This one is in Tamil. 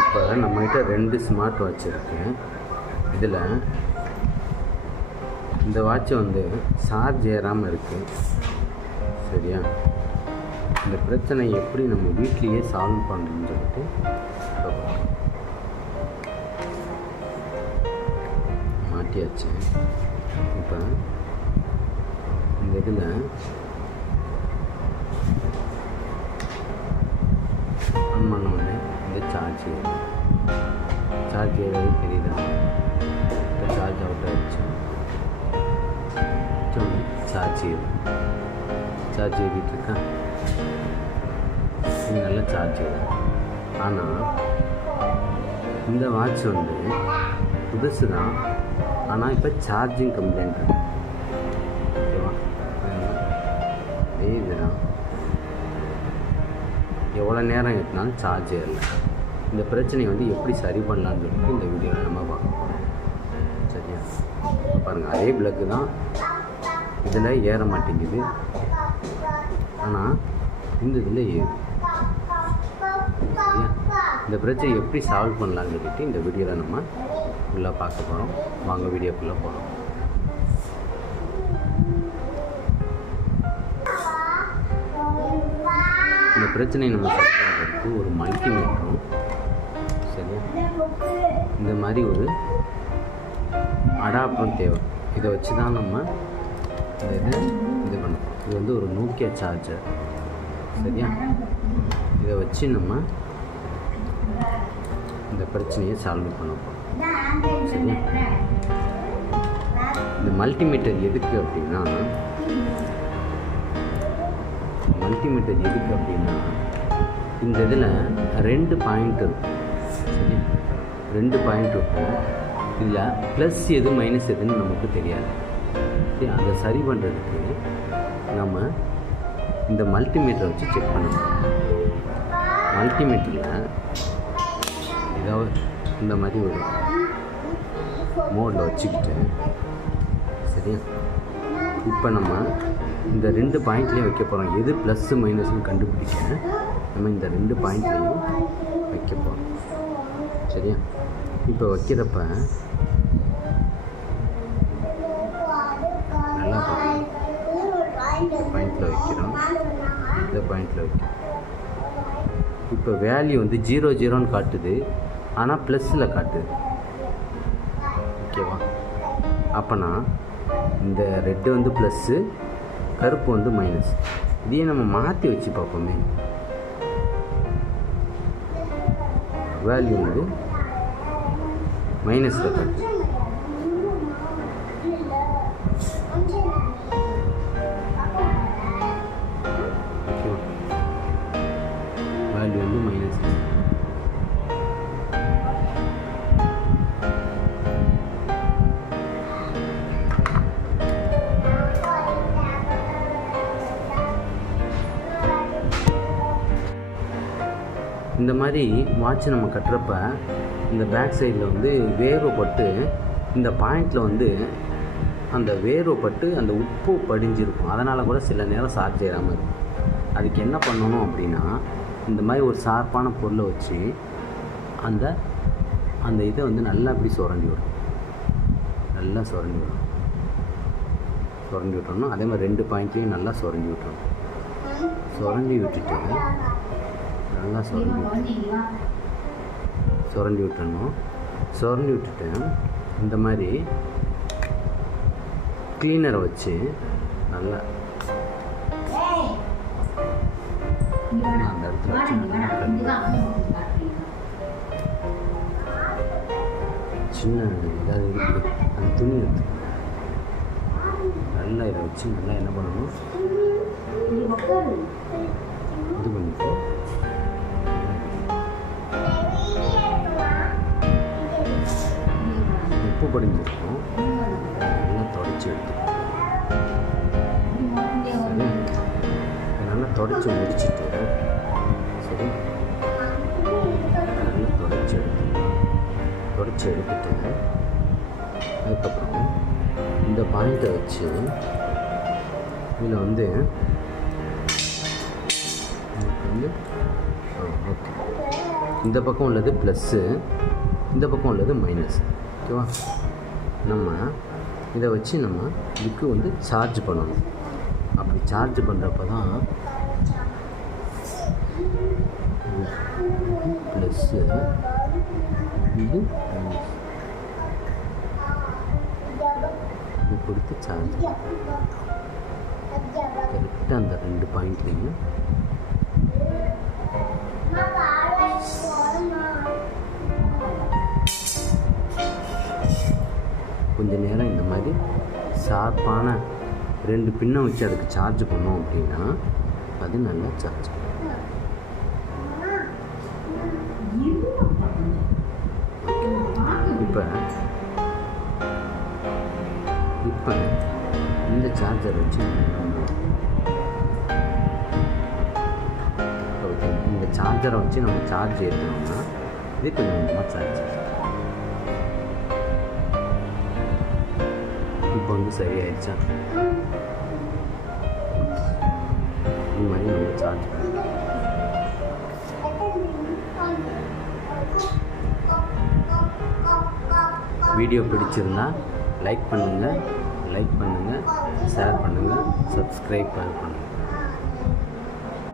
இப்போ நம்மகிட்ட 2 ஸ்மார்ட் வாட்ச் இருக்குது. இதில் இந்த வாட்ச் வந்து சார்ஜ் ஏறாமல் இருக்குது. சரியா? இந்த பிரச்சனை எப்படி நம்ம வீட்லேயே சால்வ் பண்ணுறோம்னு சொல்லிட்டு மாட்டியாச்சு. இப்போ இந்த இதில் ஆன் பண்ண உடனே இந்த சார்ஜ் ஏறது தெரியுதா? இப்போ சார்ஜ் அவுட் ஆகிடுச்சு. சார்ஜ் ஏறிட்டுருக்கா? இது நல்லா சார்ஜ் ஏறும். ஆனால் இந்த வாட்ச் வந்து புதுசு தான். ஆனால் இப்போ சார்ஜிங் கம்ப்ளைண்ட் இருக்கு. ஓகேவா? இதுதான் எவ்வளோ நேரம் ஏற்றினாலும் சார்ஜ் ஏறல. இந்த பிரச்சனையை வந்து எப்படி சரி பண்ணலான்னு சொல்லிட்டு இந்த வீடியோவில் நம்ம பார்க்க போகிறோம். சரியா? பாருங்கள், அதே பிளக்கு தான் இதில் ஏற மாட்டேங்குது. ஆனால் இந்த இதில் ஏறும். சரியா? இந்த பிரச்சனை எப்படி சால்வ் பண்ணலான்னு சொல்லிட்டு இந்த வீடியோவில் நம்ம ஃபுல்லாக பார்க்க போகிறோம். வாங்க வீடியோக்குள்ளே போகிறோம். இந்த பிரச்சனையை நம்ம சரி பண்ணுறதுக்கு ஒரு மல்டிமீட்டரும், சரியா, இந்த மாதிரி ஒரு அடாப்டரும் தேவை. இதை வச்சு தான் நம்ம இது பண்ணணும். இது வந்து ஒரு நோக்கியா சார்ஜர். சரியா? இதை வச்சு நம்ம இந்த பிரச்சனையை சால்வ் பண்ண போகிறோம். சரியா? இந்த மல்டிமீட்டர் எதுக்கு அப்படின்னா இந்த இதில் 2 பாயிண்ட் இருக்கும். சரி, 2 பாயிண்ட் இருக்கும். இதில் ப்ளஸ் எது மைனஸ் எதுன்னு நமக்கு தெரியாது. சரி, அதை சரி பண்ணுறதுக்கு நம்ம இந்த மல்டிமீட்டரை வச்சு செக் பண்ணணும். மல்டிமீட்டரில் ஏதாவது இந்த மாதிரி ஒரு மோடில் வச்சுக்கிட்டு, சரியா, இப்போ நம்ம இந்த 2 பாயிண்ட்லேயும் வைக்க போகிறோம். எது ப்ளஸ்ஸு மைனஸ்ன்னு கண்டுபிடிக்க நம்ம இந்த 2 பாயிண்ட்லேயும் வைக்க போகிறோம். சரியா? இப்போ வைக்கிறப்ப நல்லா இந்த பாயிண்டில் வைக்கிறோம், இந்த பாயிண்டில் வைக்கிறோம். இப்போ வேல்யூ வந்து 0 காட்டுது, ஆனால் ப்ளஸில் காட்டுது. ஓகேவா? அப்போனா இந்த ரெட்டு வந்து ப்ளஸ்ஸு, கருப்பு வந்து மைனஸ். இதையே நம்ம மாற்றி வச்சு பார்ப்போமே. வேல்யூ வந்து மைனஸில் காட்டு. ஓகேவா? வேல்யூ வந்து மைனஸ். இந்த மாதிரி வாட்ச் நம்ம கட்டுறப்ப இந்த பேக் சைடில் வந்து வேர்வைப்பட்டு இந்த பாயிண்டில் வந்து அந்த வேர்வைப்பட்டு அந்த உப்பு படிஞ்சிருக்கும். அதனால் கூட சில நேரம் சார்ஜ் ஏறாமல் இருக்கும். அதுக்கு என்ன பண்ணணும் அப்படின்னா, இந்த மாதிரி ஒரு ஷார்ப்பான பொருளை வச்சு அந்த அந்த இதை வந்து நல்லா இப்படி சுரண்டி விடும். நல்லா சுரண்டி விட்டுறணும். அதே மாதிரி 2 பாயிண்ட்லேயும் நல்லா சுரண்டி விட்டுறணும். சுரண்டி விட்டுட்டு நல்லா சுரண்டி விட்டுறணும். சுரண்டி விட்டுட்டு இந்த மாதிரி க்ளீனரை வச்சு நல்லா அந்த இடத்துல வச்சு சின்ன ஏதாவது இருக்குது அந்த துணி எடுத்து நல்லா இதை வச்சு நல்லா என்ன பண்ணணும், இது பண்ணிட்டு உப்பு படிஞ்சிருக்கும் நல்லா தொடச்சி எடுத்துக்கணும். சரி, நல்லா தொடச்சி முடிச்சுட்டு, சரி, நல்லா தொடச்சி எடுத்துட்டு அதுக்கப்புறம் இந்த பாயிண்ட்டை வச்சு இதில் வந்து ஓகே. இந்த பக்கம் உள்ளது ப்ளஸ்ஸு, இந்த பக்கம் உள்ளது மைனஸ். ஓகேவா? நம்ம இதை வச்சு நம்ம இதுக்கு வந்து சார்ஜ் பண்ணணும். அப்படி சார்ஜ் பண்ணுறப்ப தான் ப்ளஸ்ஸு, இது மைனஸ், இது கொடுத்து சார்ஜ் கரெக்டாக அந்த 2 பாயிண்ட்லேயும் கொஞ்ச நேரம் இந்த மாதிரி ஷார்ப்பான 2 பின்னை வச்சு அதுக்கு சார்ஜ் பண்ணோம் அப்படின்னா அது நல்லா சார்ஜ். இப்போ இந்த சார்ஜர் வச்சு ஓகே, இந்த சார்ஜரை வச்சு நம்ம சார்ஜ் ஏற்றணும்னா இது கொஞ்சம் கொஞ்சமாக சார்ஜ். இப்போ வந்து சரியாயிடுச்சா? இந்த மாதிரி நம்ம சார்ஜ் பண்ணலாம். வீடியோ பிடிச்சிருந்தா லைக் பண்ணுங்கள், ஷேர் பண்ணுங்கள், சப்ஸ்கிரைப் பண்ணுங்கள்.